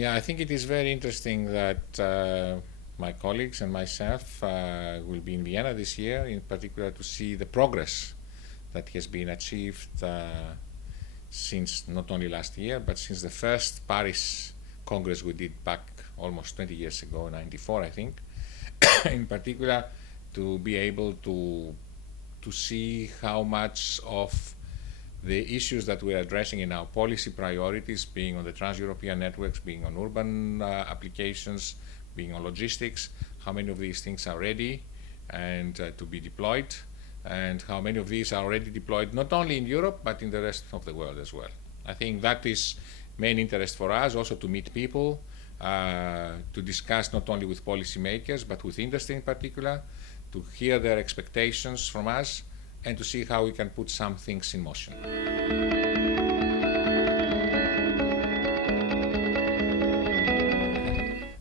Yeah, I think it is very interesting that my colleagues and myself will be in Vienna this year, in particular to see the progress that has been achieved since not only last year, but since the first Paris Congress we did back almost 20 years ago, 94 I think, in particular to be able to see how much of the issues that we're addressing in our policy priorities, being on the trans-European networks, being on urban applications, being on logistics, how many of these things are ready and to be deployed, and how many of these are already deployed not only in Europe but in the rest of the world as well. I think that is main interest for us, also to meet people, to discuss not only with policymakers but with industry in particular, to hear their expectations from us, and to see how we can put some things in motion.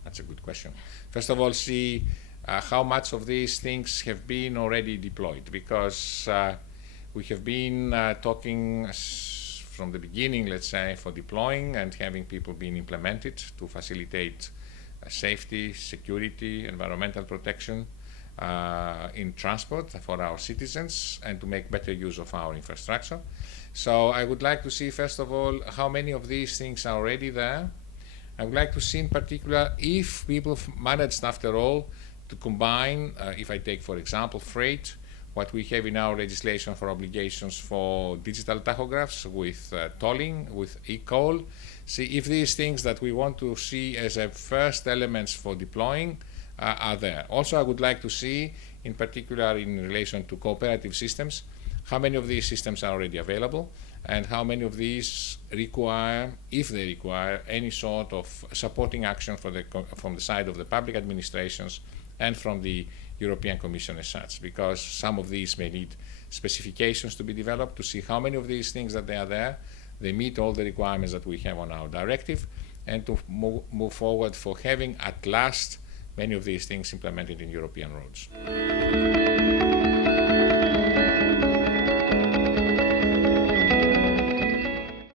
That's a good question. First of all, see how much of these things have been already deployed, because we have been talking from the beginning, let's say, for deploying and having people being implemented to facilitate safety, security, environmental protection in transport for our citizens and to make better use of our infrastructure. So I would like to see, first of all, how many of these things are already there. I would like to see in particular if people managed after all to combine, if I take for example freight, what we have in our legislation for obligations for digital tachographs with tolling, with e-call, see if these things that we want to see as a first elements for deploying are there. Also, I would like to see, in particular in relation to cooperative systems, how many of these systems are already available and how many of these require, if they require, any sort of supporting action from the side of the public administrations and from the European Commission as such, because some of these may need specifications to be developed to see how many of these things that they are there, they meet all the requirements that we have on our directive, and to move forward for having at last many of these things implemented in European roads.